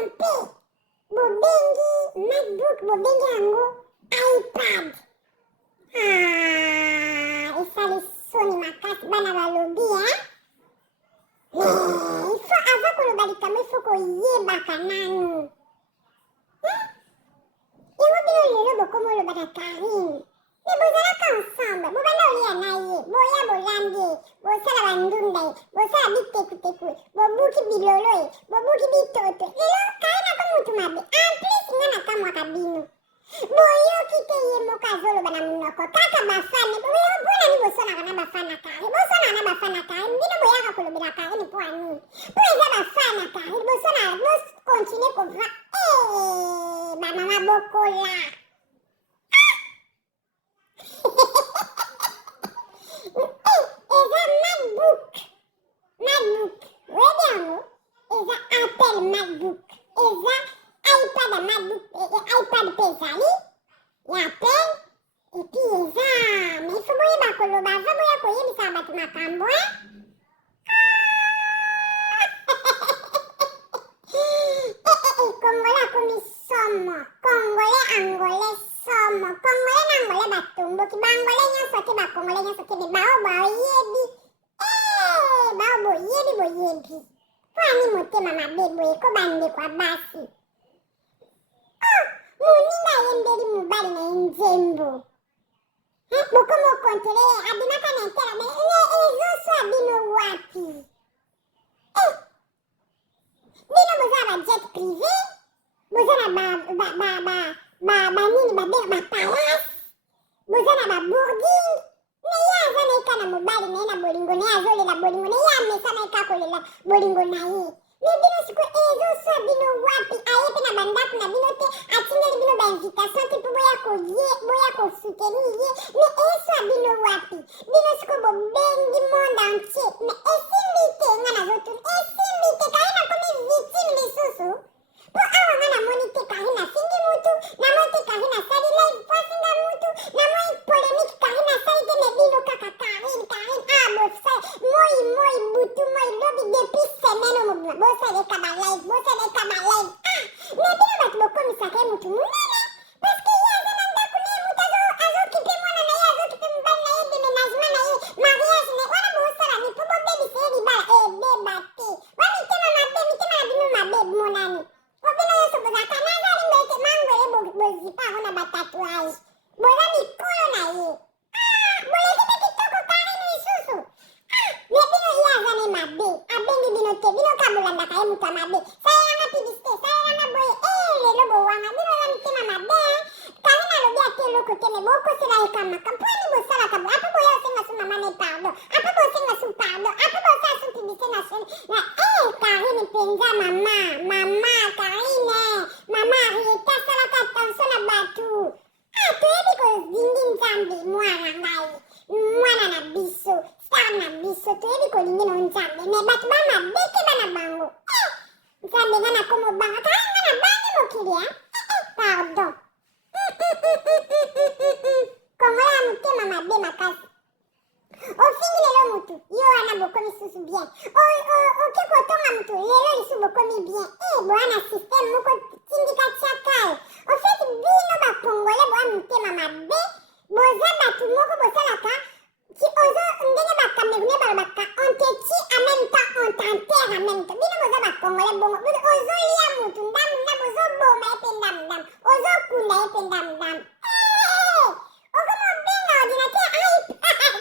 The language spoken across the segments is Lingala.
trompe. Bobengi MacBook, bobengi yango iPad. Esali soni makasi bana balobi, il faut avant koloba likambo il faut koyebaka nanu. Yango bino lelo bokomi oloba na Karine. Mais bozalaka ensemble, bobanda olia na ye, boya bolandi ye, bosala bandunda ye, bosala bitekuteku ye, bobuki bilolo ye, bobuki bitoto. Lelo Karine ako mutu mabe, en plus nga nakamwaka bino. Boyoki te ye moko azoloba na munoko, kaka bafane, bonani bosonaka na bafane na Karine, bosonaka na bafane na Karine, bino boyaka kolobela Karine mpo anini. Po eza bafane na Karine, bosonaka, bokontinue kovra, bamama bokola. Eza MacBook, oyebi yango? Eza Apple MacBook, eza iPad MacBook, iPad mpe ezali ya Apple, epi eza, mais ifo boyeba koloba, ava boya koyebisaka bato makambo, Congolais akomi somo, Congolais angolais somo, Congolais na angolais batomboki, baangolais nyonso te bacongolais nyonso te, bao boyebi, bao boyebi. Po ani motema mabe boye ko bandeko ya basi. Moninga ayembeli mobali na ye nzembo. Bokomi okontrole abimaka na intera, me ezoso abino wapi? Bino boza ba jet privé, boza na banini bapalace, boza na babourding. Me ye aza na eka na mobali na ye na bolingo na ye, azolela bolingo na ye, amesa na eka kolela bolingo na ye. Me bino siko ezoso bino wapi? Aye mpe na bandako na bino te, atindeli bino bainvitation te mpo boya kosoutenir ye. Me eso bino wapi? Bino siko bobengi monde entier. Me esimbi te nga nazotuna, esimbi te Karine akomi victime lisusu. Po awa nga namoni te Karine afingi mutu, namoni te Karine asali live po afinga mutu, namoni polémique Karine asali te, me bino kaka Karine, bosala moi butu moi lobi depuis semaine mobima bosaleka balive. Me bino bato bokomisaka ye mutu munene, parceke ye aza na ndako na ye, mutu azokipe mwana na ye, azokipe mobali na ye, déménagement na ye, mariage na ye, wana bosala ni po bobebisa ye libala ebeba te. Wana mitema na bino mabe monani. Obino nyonso bozalaka nazali mbete mangwele bozipa yango na batatouage, boza mikolo na ye. Boleki mpe kitoko Karine lisusu. Me bino ye aza ne mabe, abengi bino te, bino ka bolandaka ye mutu ya mabe. Salelanga publicité, salelanga boye, lelo bowanga, bino oza mitema mabe. Karine alobi ate eloko te, me bokosela ye ka makambo, mpo ani bosalaka boye? Apo boya osenga su mama ne pardon, apo bosenga su pardon, apo bosala su publicité na Karine mpenza mama Karine, mama Arieta asalaka attention na bato. Toyebi kozingi nzambe mwana ngai, mwana na biso, star na biso, toyebi kolingi no nzambe, me bato bamabe te bana bango. Nzambe nga nakomobanga, Karine nga nabangi mokili, pardon. Kongola ya motema mabe makasi. Ofingi lelo mutu, yo wana bokomi susu bien. Oke kotonga mutu, lelo lisu bokomi bien. Boana système moko tindika tiakal. En fait, bino bakongole boa motema mabe, boza batu moko bosalaka, ki ozo ndenge bakamerune balobaka, on te tue en même temps, on t'enterre en même temps. Bino boza bakongole bongo, ozolia mutu ndamu, ozoboma ye mpe ndamu, ozokunda ye mpe ndamu. Okomobenga ordinateur iPad.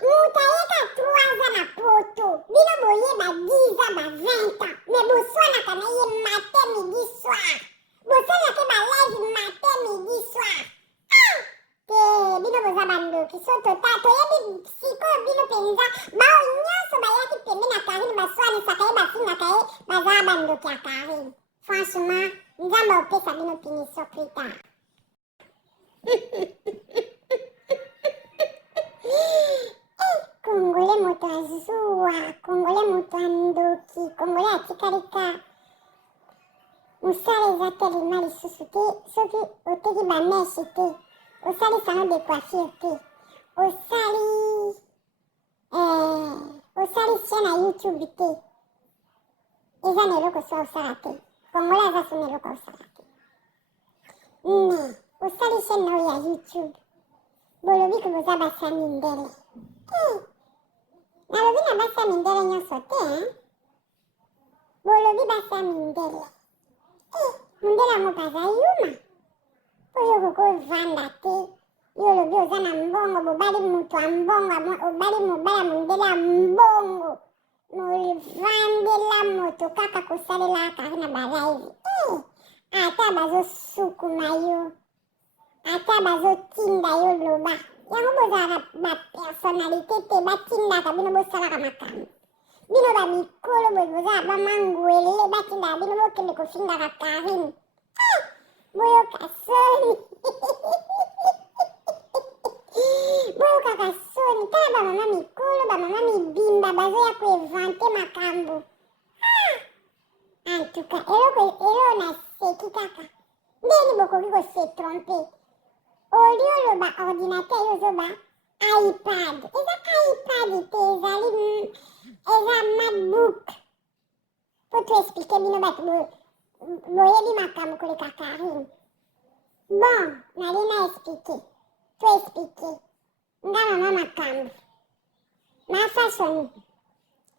Mutu ayeka 3 ans na poto, bino boyeba 10 ans ba 20 ans, me boswanaka na ye matin midi soir, bosalaka balive matin midi soir. Te bino boza bandoki so toyebi sikoyo bino mpenza bao nyonso bayaki pembeni ya Karine baswanisaka ye bafingaka ye baza bandoki ya Karine. Franchement, nzambe opesa bino punition plus tard. Kongole moto azuwa, Kongole moto andoki, Kongole atikalika mosala eza telema lisusu te, soki oteki bameshe te, osali salon de coiffure te, osali chaîne na YouTube te. eza na eloko so osala te kongola aza so na eloko osala te me osali chaîne na oyo ya YouTube bolobi ke boza basami ndele nalobi na basami ndele nyonso te bolobi basami ndele mundele yango baza yuma oyo kokovanda te yo olobi oza na mbongo bobali moto ya mbongo obali mobali ya mondele ya mbongo movandela moto kaka kosalela kaka na balive ata bazosukuma yo ata bazotinda yo loba yango bozalaka bapersonnalité te batindaka bino bosalaka makambo bino bamikolo bozala bamangwele batindaka bino bokende kofingaka Karine boyoka soni boyokaka soni tala bamama mikolo bamama mibimba bazoya koevante makambo antuka eloko naseki kaka ndeni bokoki kose trompe oli oloba ordinateur yo ozoba ipad eza ipad te ezali eza macbook po toexplike bino bato boyebi makambo koleka Karine bon nali na explike toexplike nga mama makambo mafasoni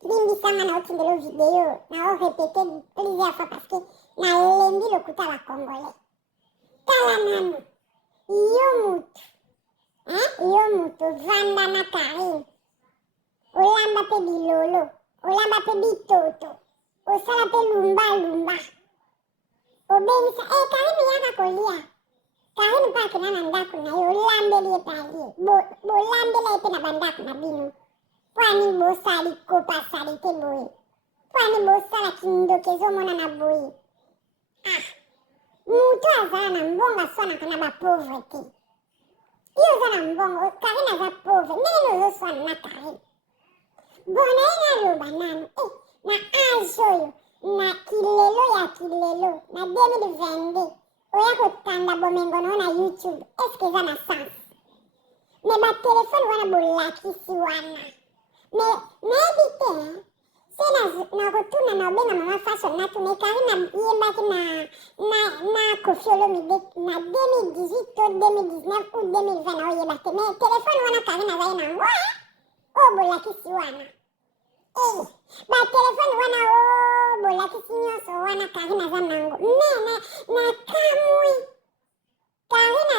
limbisanga na otindelo video na orepete plusieurs fois parce que nalembi lokuta bakongole tala nanu yo mutu vanda na Karine olamba mpe bilolo olamba mpe bitoto osala mpe lumbalumba obengisa Karine yaka kolia Karine mpe akenda na ndako na yo olambeli ye palie bolambela ye mpe na bandako na bino po ani bosali kopa sali te boye po ani bosala kindoki ezomona na boye mutu azala na mbongo aswanaka na bapauvre te yo oza na mbongo Karine aza pauvre ndenge ozoswana na Karine bona ye naloba nanu na age oyo na kilelo ya kilelo na 2022 oya kotanda bomengo nao na YouTube eske eza na sens me batelefone wana bolakisi wana me nayebi te se nakotuna na obenga mama fashion natuna Karine yembaki na Koffi Olomide na 2018 to 2019 ou 2020 na oyeba te me telefone wana Karine azali nango oyo bolakisi wana batelefone wana bolakisi nyonso wana Karine aza nango me na kamwi Karine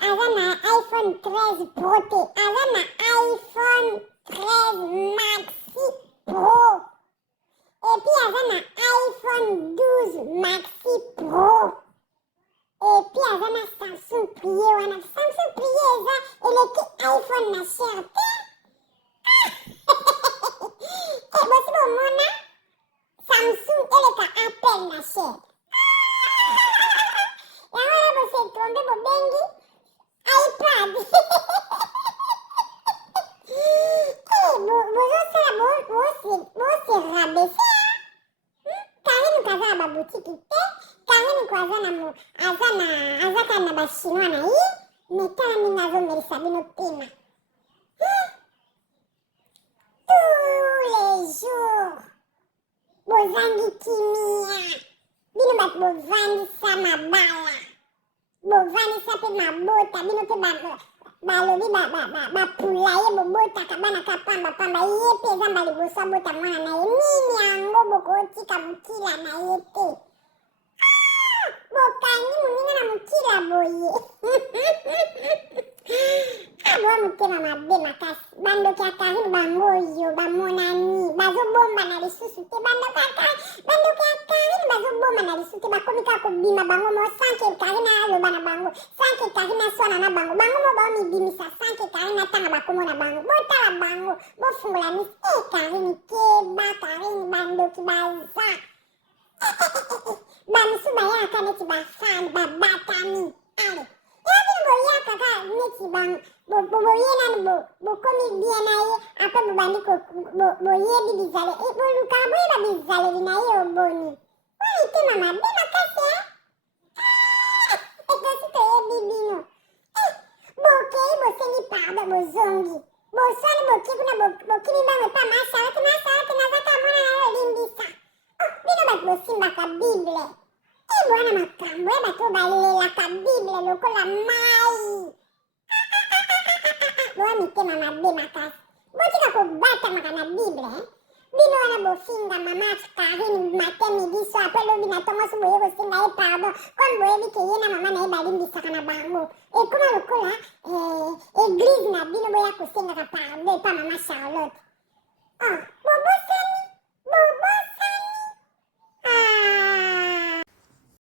aza na iPhone 13 Pro te aza na iPhone 13 Maxi Pro epuis aza na iPhone 12 Maxi Pro epuis aza na Samsung Prié wana Samsung Prié eza eleki iPhone na cher te bosi bomona Samsung eleka Apple na cher yango wana bose trompe bobengi iPad bose rabese Karine ko aza na babutiki te Karine ko azaka na bachinois na ye me tala ndenge azomelisa bino pema tous les jours bozangi kimia bino bato bovandisa mabala bovandisa mpe mabota bino mpe balobi bapula ye bobotaka bana ka pambapamba ye mpe eza mbaliboso abota mwana na ye nini yango bokotika mokila na ye te bokangi moninga na mokila boye aboa motema mabe makasi bandoki ya Karine bango oyo bamonani bazobomba na lisusu te bandoki ya Karine bazobomba na lisusu te bakomi kaka kobima bango mo sanke Karine aloba na bango sanke Karine aswana na bango mo baomibimisa sanke Karine atanga bakomo na bango botala bango bofungola misi Karine keba Karine bandoki baza bamisu bayaka neti bafani babatami ale yabini boya kaka neti boye nani bokomi bien na ye ape bobandi boyebi bizale bolukaka boyeba bizaleli na ye oboni oyo itema mabe makasi etosi toyebi bino bokei bosengi pardo bozongi boswani boki kuna bokimi bango epa masalate nazaka mwana bosimba ka Bible. Bwana makambo bato balelaka Bible lokola mai. Boa mitema mabe makasi. Botika kobatamaka na Bible. Bino wana bofinga mama Karine matin midi soir après lobi na tongo so boye kosinga ye pardon comme boyebi ke ye na mama na ye balimbisaka na bango ekoma lokola église na bino boya kosengaka pardon epa mama Charlotte